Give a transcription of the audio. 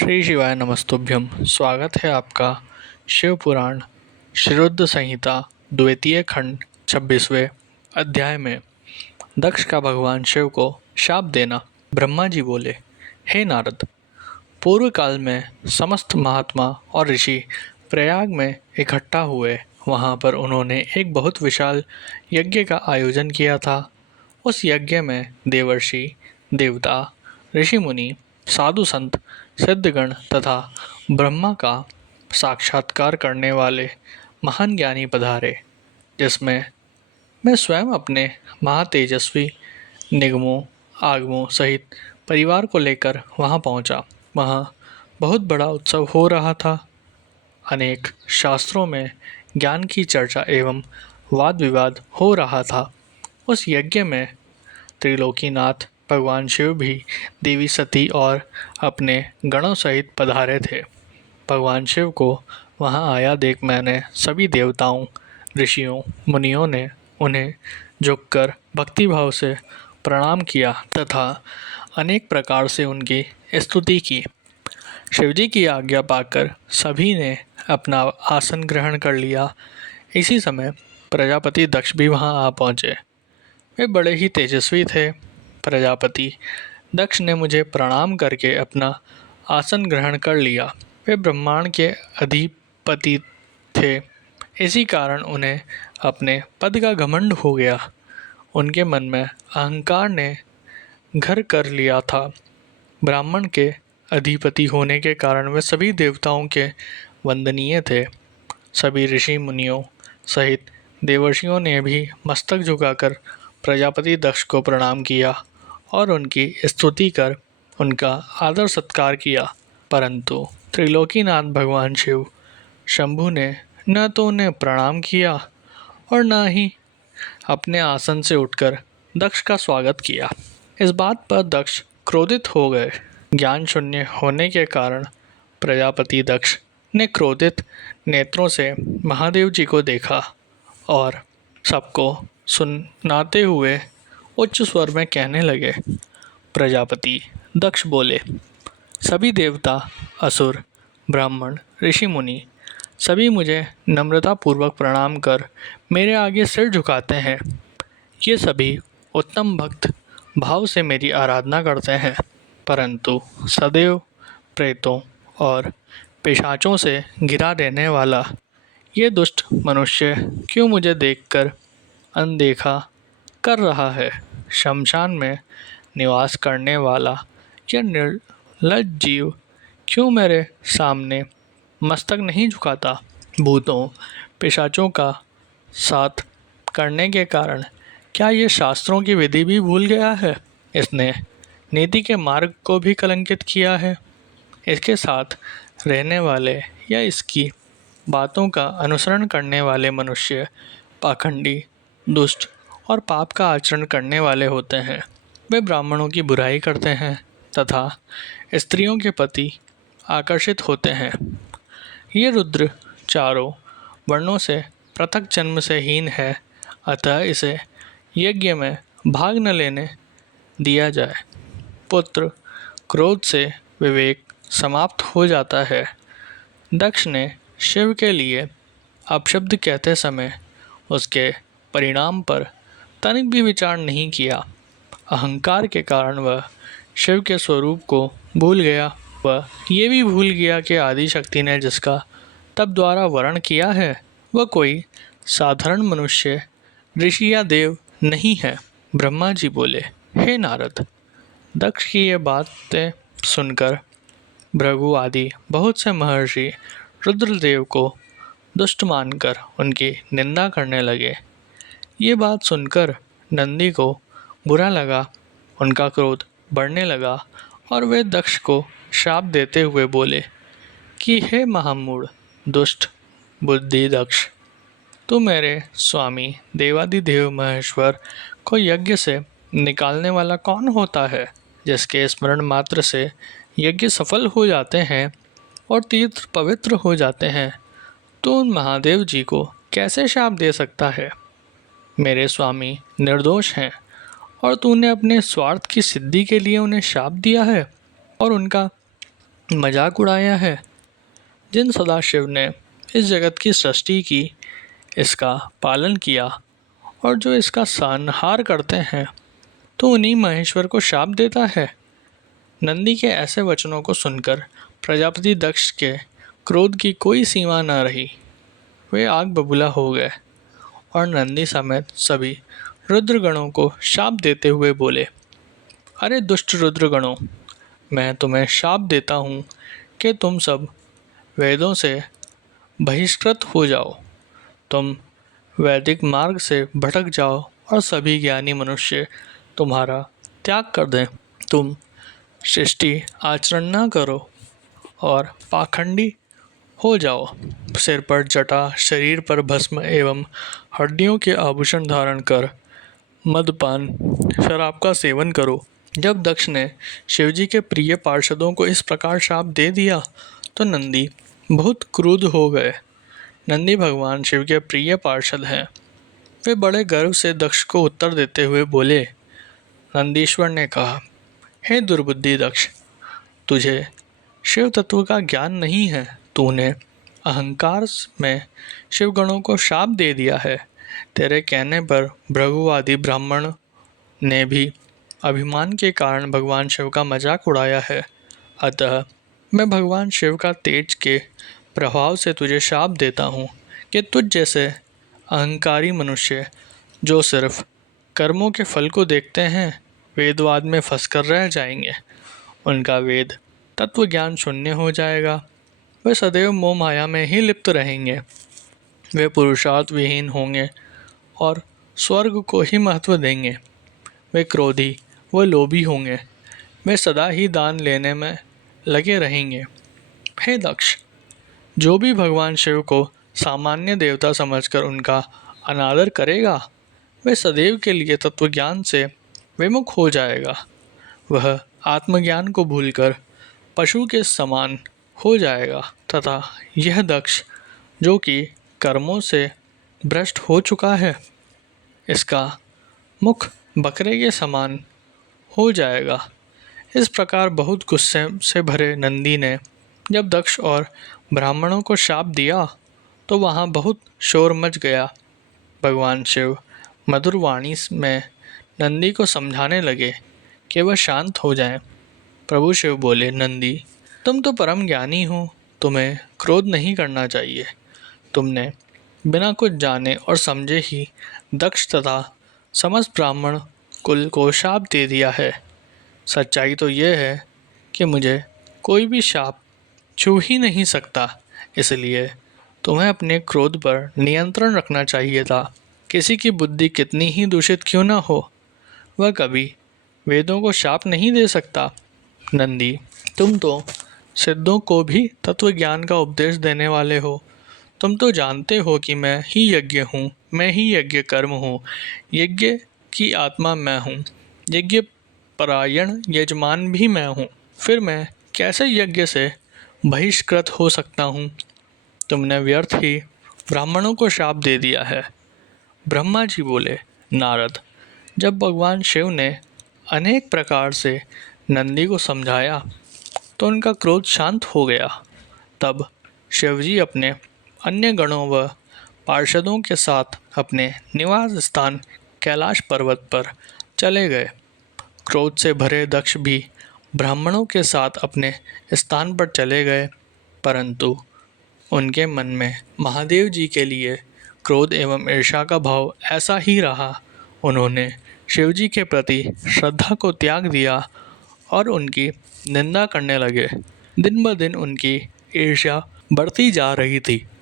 श्री शिवाय नमस्तुभ्यम। स्वागत है आपका शिव पुराण श्रीरुद्र संहिता द्वितीय खंड 26वें अध्याय में। दक्ष का भगवान शिव को शाप देना। ब्रह्मा जी बोले, हे नारद, पूर्व काल में समस्त महात्मा और ऋषि प्रयाग में इकट्ठा हुए। वहाँ पर उन्होंने एक बहुत विशाल यज्ञ का आयोजन किया था। उस यज्ञ में देवर्षि, देवता, ऋषि मुनि, साधु संत, सिद्धगण तथा ब्रह्मा का साक्षात्कार करने वाले महान ज्ञानी पधारे, जिसमें मैं स्वयं अपने महातेजस्वी निगमों आगमों सहित परिवार को लेकर वहां पहुंचा। वहां बहुत बड़ा उत्सव हो रहा था। अनेक शास्त्रों में ज्ञान की चर्चा एवं वाद विवाद हो रहा था। उस यज्ञ में त्रिलोकीनाथ भगवान शिव भी देवी सती और अपने गणों सहित पधारे थे। भगवान शिव को वहां आया देख मैंने सभी देवताओं, ऋषियों, मुनियों ने उन्हें झुककर भक्तिभाव से प्रणाम किया तथा अनेक प्रकार से उनकी स्तुति की। शिवजी की आज्ञा पाकर सभी ने अपना आसन ग्रहण कर लिया। इसी समय प्रजापति दक्ष भी वहां आ पहुँचे। वे बड़े ही तेजस्वी थे। प्रजापति दक्ष ने मुझे प्रणाम करके अपना आसन ग्रहण कर लिया। वे ब्रह्मांड के अधिपति थे, इसी कारण उन्हें अपने पद का घमंड हो गया। उनके मन में अहंकार ने घर कर लिया था। ब्राह्मण के अधिपति होने के कारण वे सभी देवताओं के वंदनीय थे। सभी ऋषि मुनियों सहित देवर्षियों ने भी मस्तक झुकाकर प्रजापति दक्ष को प्रणाम किया और उनकी स्तुति कर उनका आदर सत्कार किया। परंतु त्रिलोकीनाथ भगवान शिव शंभु ने न तो उन्हें प्रणाम किया और न ही अपने आसन से उठकर दक्ष का स्वागत किया। इस बात पर दक्ष क्रोधित हो गए। ज्ञान शून्य होने के कारण प्रजापति दक्ष ने क्रोधित नेत्रों से महादेव जी को देखा और सबको सुनाते हुए उच्च स्वर में कहने लगे। प्रजापति दक्ष बोले, सभी देवता, असुर, ब्राह्मण, ऋषि मुनि सभी मुझे नम्रतापूर्वक प्रणाम कर मेरे आगे सिर झुकाते हैं। ये सभी उत्तम भक्त भाव से मेरी आराधना करते हैं, परंतु सदैव प्रेतों और पिशाचों से घिरा रहने वाला ये दुष्ट मनुष्य क्यों मुझे देखकर अनदेखा कर रहा है। शमशान में निवास करने वाला यह निर्लज्ज जीव क्यों मेरे सामने मस्तक नहीं झुकाता। भूतों पिशाचों का साथ करने के कारण क्या ये शास्त्रों की विधि भी भूल गया है। इसने नीति के मार्ग को भी कलंकित किया है। इसके साथ रहने वाले या इसकी बातों का अनुसरण करने वाले मनुष्य पाखंडी, दुष्ट और पाप का आचरण करने वाले होते हैं। वे ब्राह्मणों की बुराई करते हैं तथा स्त्रियों के प्रति आकर्षित होते हैं। ये रुद्र चारों वर्णों से पृथक जन्म से हीन है, अतः इसे यज्ञ में भाग न लेने दिया जाए। पुत्र क्रोध से विवेक समाप्त हो जाता है। दक्ष ने शिव के लिए अपशब्द कहते समय उसके परिणाम पर तनिक भी विचार नहीं किया। अहंकार के कारण वह शिव के स्वरूप को भूल गया। वह ये भी भूल गया कि आदि शक्ति ने जिसका तप द्वारा वर्ण किया है वह कोई साधारण मनुष्य, ऋषि या देव नहीं है। ब्रह्मा जी बोले, हे नारद, दक्ष की ये बातें सुनकर भृगु आदि बहुत से महर्षि रुद्रदेव को दुष्ट मानकर उनकी निंदा करने लगे। ये बात सुनकर नंदी को बुरा लगा। उनका क्रोध बढ़ने लगा और वे दक्ष को शाप देते हुए बोले कि हे महामूढ़, दुष्ट बुद्धि दक्ष, तू मेरे स्वामी देवादिदेव महेश्वर को यज्ञ से निकालने वाला कौन होता है, जिसके स्मरण मात्र से यज्ञ सफल हो जाते हैं और तीर्थ पवित्र हो जाते हैं। तो उन महादेव जी को कैसे शाप दे सकता है। मेरे स्वामी निर्दोष हैं और तूने अपने स्वार्थ की सिद्धि के लिए उन्हें शाप दिया है और उनका मजाक उड़ाया है? जिन सदाशिव ने इस जगत की सृष्टि की, इसका पालन किया और जो इसका संहार करते हैं, तो उन्हीं महेश्वर को शाप देता है। नंदी के ऐसे वचनों को सुनकर प्रजापति दक्ष के क्रोध की कोई सीमा न रही। वे आग बबूला हो गए और नंदी समेत सभी रुद्रगणों को शाप देते हुए बोले, अरे दुष्ट रुद्रगणों, मैं तुम्हें शाप देता हूँ कि तुम सब वेदों से बहिष्कृत हो जाओ। तुम वैदिक मार्ग से भटक जाओ और सभी ज्ञानी मनुष्य तुम्हारा त्याग कर दें। तुम सृष्टि आचरण न करो और पाखंडी हो जाओ। सिर पर जटा, शरीर पर भस्म एवं हड्डियों के आभूषण धारण कर मदपान, शराब का सेवन करो। जब दक्ष ने शिवजी के प्रिय पार्षदों को इस प्रकार शाप दे दिया तो नंदी बहुत क्रुद्ध हो गए। नंदी भगवान शिव के प्रिय पार्षद हैं। वे बड़े गर्व से दक्ष को उत्तर देते हुए बोले। नंदीश्वर ने कहा, हे दुर्बुद्धि दक्ष, तुझे शिव तत्व का ज्ञान नहीं है। तूने अहंकार में शिवगणों को शाप दे दिया है। तेरे कहने पर भृगु आदि ब्राह्मण ने भी अभिमान के कारण भगवान शिव का मजाक उड़ाया है। अतः मैं भगवान शिव का तेज के प्रभाव से तुझे शाप देता हूँ कि तुझ जैसे अहंकारी मनुष्य जो सिर्फ कर्मों के फल को देखते हैं, वेदवाद में फंसकर रह जाएंगे। उनका वेद तत्व ज्ञान शून्य हो जाएगा। वे सदैव मोह माया में ही लिप्त रहेंगे। वे पुरुषार्थ विहीन होंगे और स्वर्ग को ही महत्व देंगे। वे क्रोधी व लोभी होंगे। वे सदा ही दान लेने में लगे रहेंगे। हे दक्ष, जो भी भगवान शिव को सामान्य देवता समझकर उनका अनादर करेगा, वह सदैव के लिए तत्वज्ञान से विमुख हो जाएगा। वह आत्मज्ञान को भूलकर पशु के समान हो जाएगा तथा यह दक्ष, जो कि कर्मों से भ्रष्ट हो चुका है, इसका मुख बकरे के समान हो जाएगा। इस प्रकार बहुत गुस्से से भरे नंदी ने जब दक्ष और ब्राह्मणों को शाप दिया तो वहाँ बहुत शोर मच गया। भगवान शिव मधुर वाणी में नंदी को समझाने लगे कि वह शांत हो जाएं। प्रभु शिव बोले, नंदी, तुम तो परम ज्ञानी हो, तुम्हें क्रोध नहीं करना चाहिए। तुमने बिना कुछ जाने और समझे ही दक्ष तथा समस्त ब्राह्मण कुल को शाप दे दिया है। सच्चाई तो यह है कि मुझे कोई भी शाप छू ही नहीं सकता, इसलिए तुम्हें अपने क्रोध पर नियंत्रण रखना चाहिए था। किसी की बुद्धि कितनी ही दूषित क्यों न हो, वह कभी वेदों को शाप नहीं दे सकता। नंदी, तुम तो सिद्धों को भी तत्व ज्ञान का उपदेश देने वाले हो। तुम तो जानते हो कि मैं ही यज्ञ हूँ, मैं ही यज्ञ कर्म हूँ, यज्ञ की आत्मा मैं हूँ, यज्ञ परायण यजमान भी मैं हूँ। फिर मैं कैसे यज्ञ से बहिष्कृत हो सकता हूँ? तुमने व्यर्थ ही ब्राह्मणों को शाप दे दिया है। ब्रह्मा जी बोले, नारद, जब भगवान शिव ने अनेक प्रकार से नंदी को समझाया तो उनका क्रोध शांत हो गया। तब शिवजी अपने अन्य गणों व पार्षदों के साथ अपने निवास स्थान कैलाश पर्वत पर चले गए। क्रोध से भरे दक्ष भी ब्राह्मणों के साथ अपने स्थान पर चले गए, परंतु उनके मन में महादेव जी के लिए क्रोध एवं ईर्ष्या का भाव ऐसा ही रहा। उन्होंने शिवजी के प्रति श्रद्धा को त्याग दिया और उनकी निंदा करने लगे। दिन ब दिन उनकी ईर्ष्या बढ़ती जा रही थी।